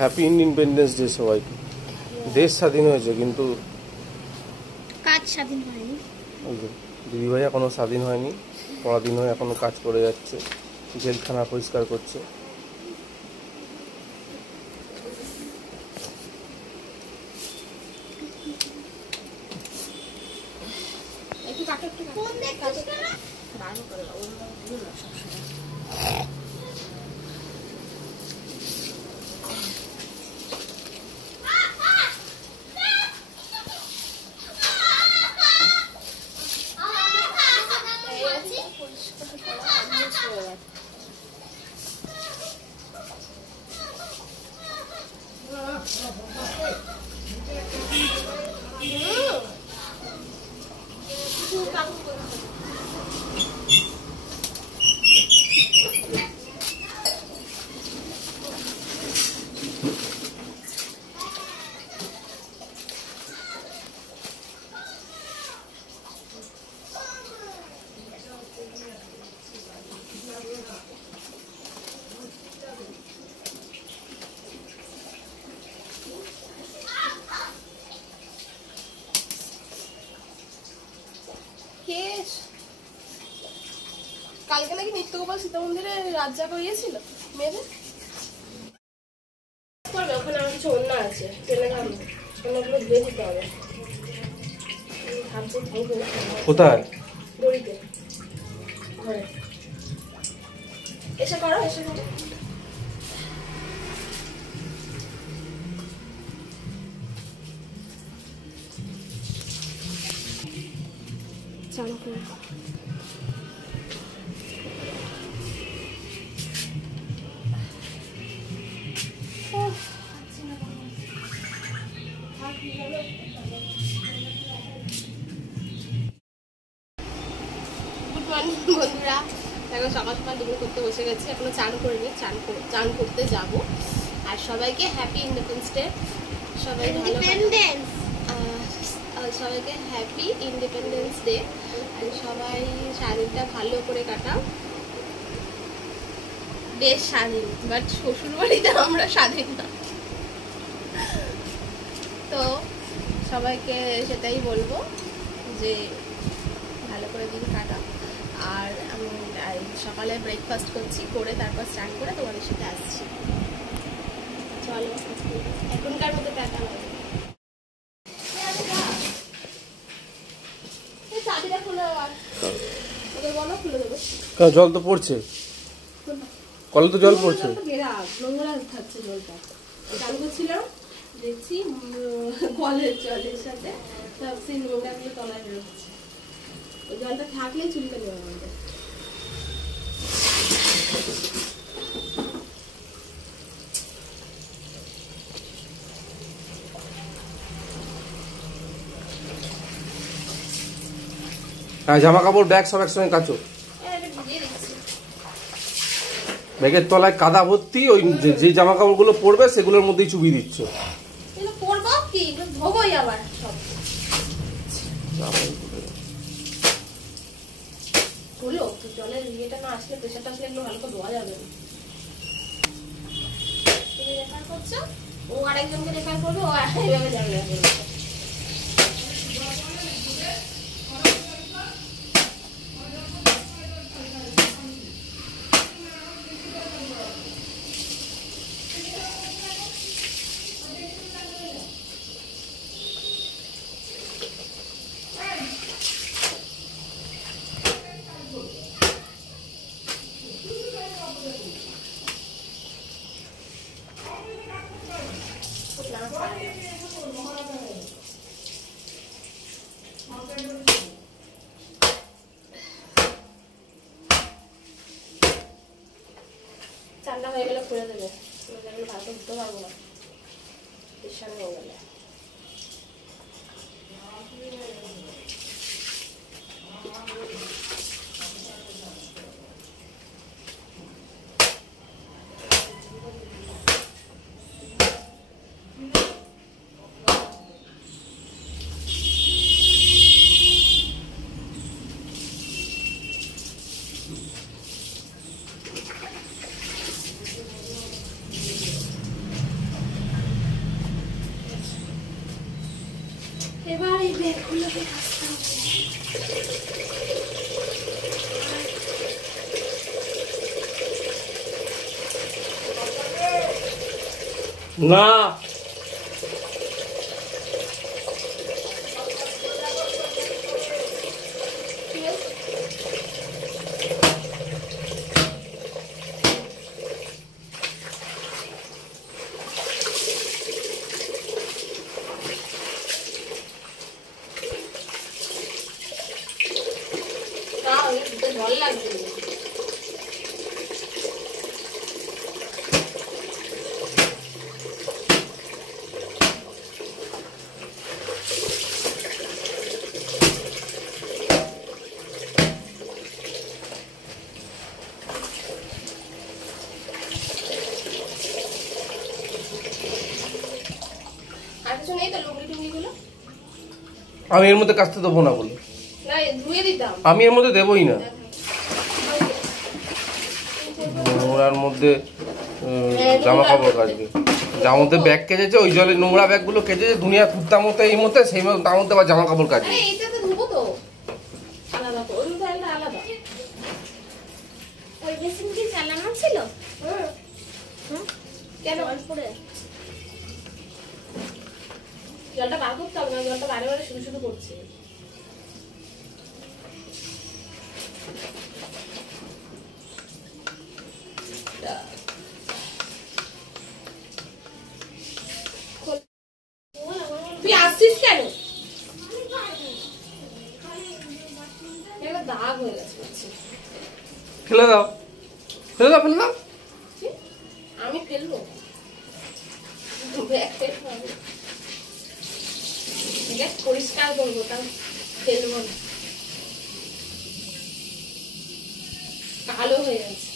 Happy independence day সবাইকে। দেশ স্বাধীন হয়েছে কিন্তু কাজ স্বাধীন হয়নি। দিদিভাই এখনো স্বাধীন হয়নি, পরাধীন হয়ে এখনো কাজ করে যাচ্ছে, জেলখানা পরিষ্কার করছে। কালকে নাকি নিত্যগোপাল সীতা মন্দিরে রাত জাগা হয়েছিল মেয়েদের। ওখানে আমার কিছু অন্য আছে, অন্যগুলো ধুয়ে দিতে হবে। কোথায়? দড়িতে ঘরে এসে করো, এসে করো। চালু করে বন্ধুরা, এখন সকাল সকাল ডিনার করতে বসে গেছি, এখনো চান করিনি, চান করতে যাব। আর সবাইকে হ্যাপি ইন্ডিপেন্ডেন্স ডে। সবাই সবাইকে হ্যাপি ইন্ডিপেন্ডেন্স ডে। আর সবাই স্বাধীনটা ভালো করে কাটাও। বেশ স্বাধীন, বাট শ্বশুর বাড়িতে আমরা স্বাধীন না। তো সবাইকে সেটাই বলবো যে ভালো করে দিন কাটাও। আর আমি সকালে ব্রেকফাস্ট করছি, করে তারপর স্টার্ট করে তোমাদের সাথে আসছি। চলো এখনকার মতো টাটা লাগে। চাবিটা খুলে ওদের বলো, খুলে দেবো। জল তো পড়ছে, কলে তো জল পড়ছে। নোংরা থাকছে জলটা। চালু করছিলাম, দেখছি কলের জলের সাথে সব সেই নোংরাগুলো তলায় বেরোচ্ছে। ওই জলটা থাকলেই চুলটা নেওয়া আমাদের। হ্যাঁ, জামা কাপড় ব্যাগ সব একসঙ্গে কাচো। ব্যাগের তলায় কাদা ভর্তি, ওই যে জামা কাপড় গুলো পরবে সেগুলোর মধ্যেই চুবিয়ে দিচ্ছ। পরবো কি, ধোবই আবার সব। হলো জলের ইয়েটা না আসলে, প্রেশারটা আসলে এগুলো ভালো করে ধোয়া যাবে না। তুমি রেফার করছো, ও আরেকজনকে রেফার করবে, ও এইভাবে যাবে। চান্না হয়ে গেলে খুলে দেবে, ভালো ধুতে পারবো না, সামনে হয়ে গেলে। ব্যাগগুলোকে কাচতে হবে। না জল লাগবে। আর কিছু নেই তো লুঙ্গি টুঙ্গিগুলো? আমি এর মধ্যে কাচতে দেবো না বলে। না ধুয়ে দিতাম। আমি এর মধ্যে দেবই না। নোংরার মধ্যে জামা কাপড় কাচবে। যার মধ্যে ব্যাগ কেচেছে ওই জলে নোংরা ব্যাগগুলো কেচেছে দুনিয়া থুত্তার মতো এই মধ্যে সেই মতো তার মধ্যে আবার জামা কাপড় কাচবে। এইটা তো ধুবো তো আলাদা করে, ওই তো আলাদা। ওই বেসিন কি চালানো ছিল? কেন পরে জলটা বার করতে হবে না, জলটা বারে বারে শুধু শুধু করছে। তুই আসছিস কেন? দাগ হয়ে গেছে। ফেলে দাও ফেলে দাও ফেলে দাও। আমি ফেলবো ব্যাগ ফেলবো, গ্যাস পরিষ্কার করবো, তা ফেলবো না। কালো হয়ে গেছে।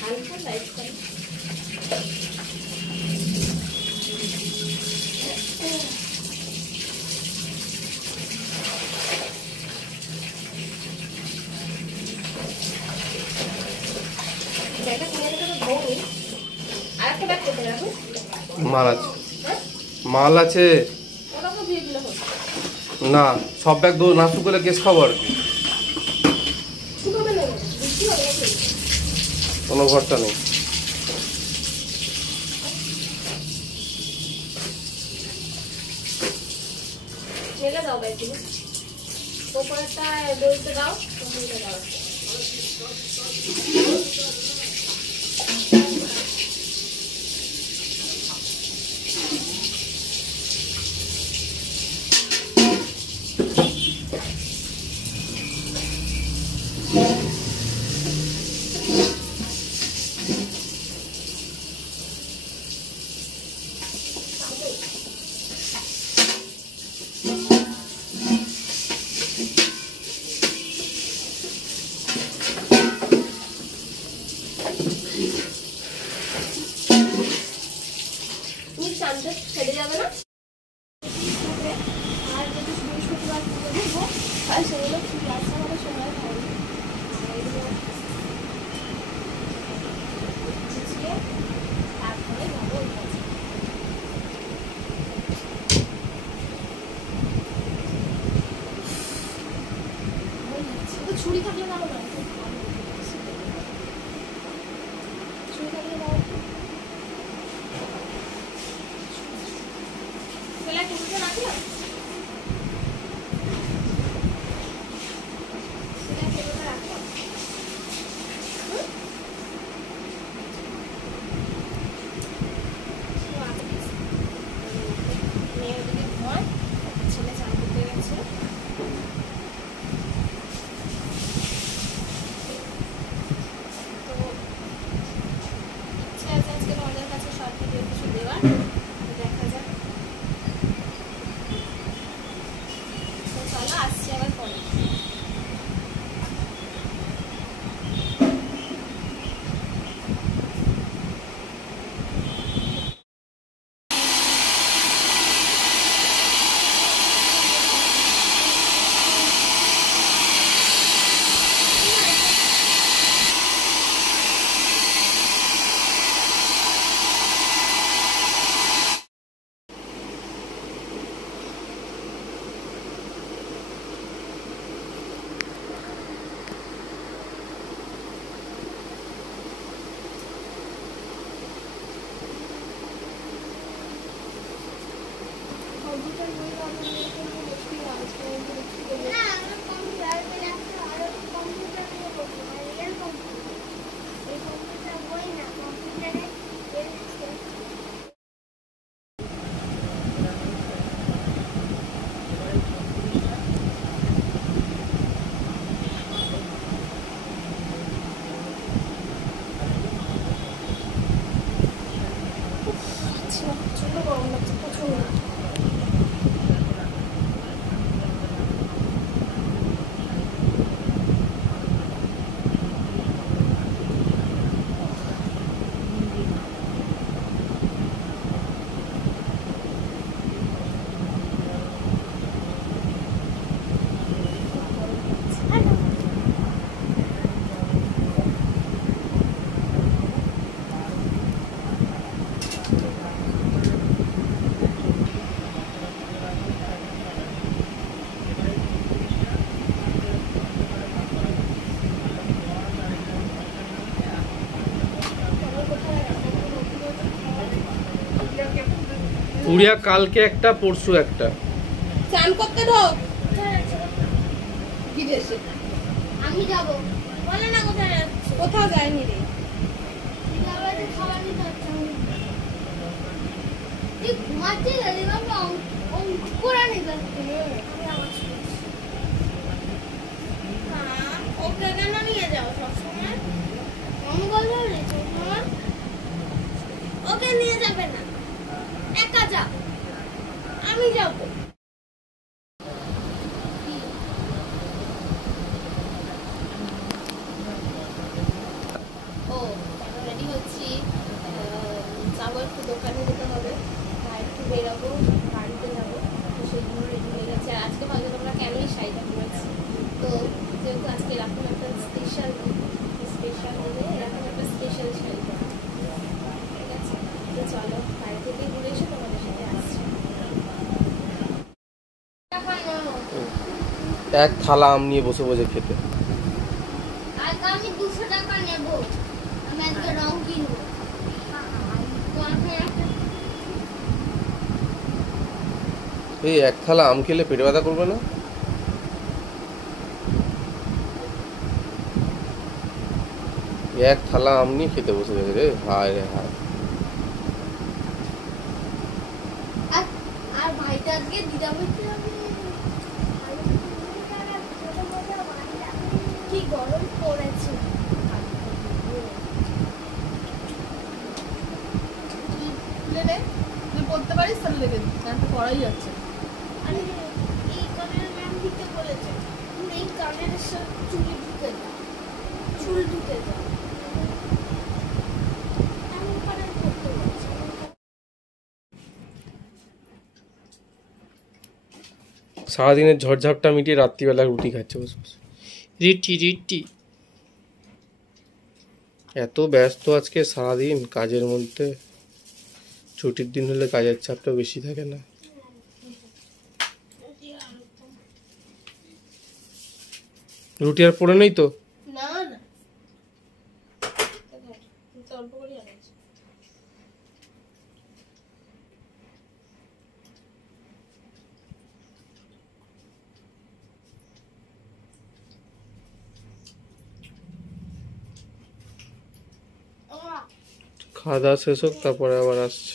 হালকা লাইট করে ব্যাগটা কিনে রেখে তো ধোনি। আর একটা ব্যাগ কোথায় রাখো? মাল আছে হ্যাঁ মাল আছে। ওটা তো ধুয়ে দিলে হতো। না সব ব্যাগ দো না শুকলে কেস খাবার শুকাবে না, বৃষ্টি হবে নাকি? কোনো ভরসা নেই। মেলে দাও ব্যাগগুলো, ওপরটা দইতে দাও, ওপরটা দাও। তুমি চানটা ছেড়ে যাবে না? আর যদি বৃহস্পতিবার পুজো দেবো আর সেগুলো ক্লাস আমাদের সময় হয় তারপরে যাবো ওই কাছে। ছুরি থাকলে ভালো না ছুরি থাকলে ভালো সেলাই টেবিলটা রাখলাম, সেলাই টেবিলটা রাখলাম। না আমার কম্পিউটার আর কম্পিউটার নিয়ে করবো রিয়েল কম্পিউটার এই কম্পিউটার বই না কম্পিউটারে প্রচন্ড গরম লাগছে প্রচন্ড পুরিয়া কালকে একটা পরশু একটা। চান করতে ঢোক বিদেশে। আমি যাব বলে না কোথায় যাচ্ছে কোথাও যায়নি রে। বাবাকে খাবার দিতে হচ্ছে তুই ঘুমাচ্ছিস রে বাবা অঙ্ক করে নিতে ওকে কেন নিয়ে যাও সবসময় মন বললো রে তোমার ওকে নিয়ে যাবে না একা যাও আমি যাবো ও রেডি হচ্ছি, যাবো একটু দোকানে যেতে হবে, আর একটু বেরোবো, বাড়িতে যাবো, তো সেইগুলো রেডি হয়ে গেছে। আর আজকে হয়তো তোমরা কেনই শাড়িটা পরেছি, তো যেহেতু আজকে এরকম একটা স্পেশাল দিনে এরকম একটা স্পেশাল শাড়ি পরা, ঠিক আছে? তো চলো বাড়ি থেকে ঘুরে এসে তোমাদের সাথে আসছি। এক থালা আম নিয়ে বসে বসে খেতে। আজকে আমি 200 টাকা নেব আমি আজকে রং কিনবো এই এক থালা আম খেলে পেটে ব্যথা করবে না? এক থালা আম নিয়ে খেতে বসে গেছে রে, হায় রে হায়। আর ভাইটা আজকে দিদা বলতে কি গরম পড়েছে তুই পড়তে পারিস তাহলে দেখে কারণটা পড়াই যাচ্ছে। আরে এই কানের ম্যাম দিতে বলেছে এই কানের চুল ঢুকে দাও চুল ঢুকে দাও এমন করে করতে বলছে। সারাদিনের ঝড়ঝাপটা মিটিয়ে রাত্রিবেলা রুটি খাচ্ছে বসে বসে। রিটি রিটি এত ব্যস্ত আজকে সারাদিন কাজের মধ্যে। ছুটির দিন হলে কাজের চাপটা বেশি থাকে না। রুটি আর পড়ে নেই তো? না না অল্প করে আনাচ্ছি। খাওয়া দাওয়া শেষ হোক তারপরে আবার আসছে।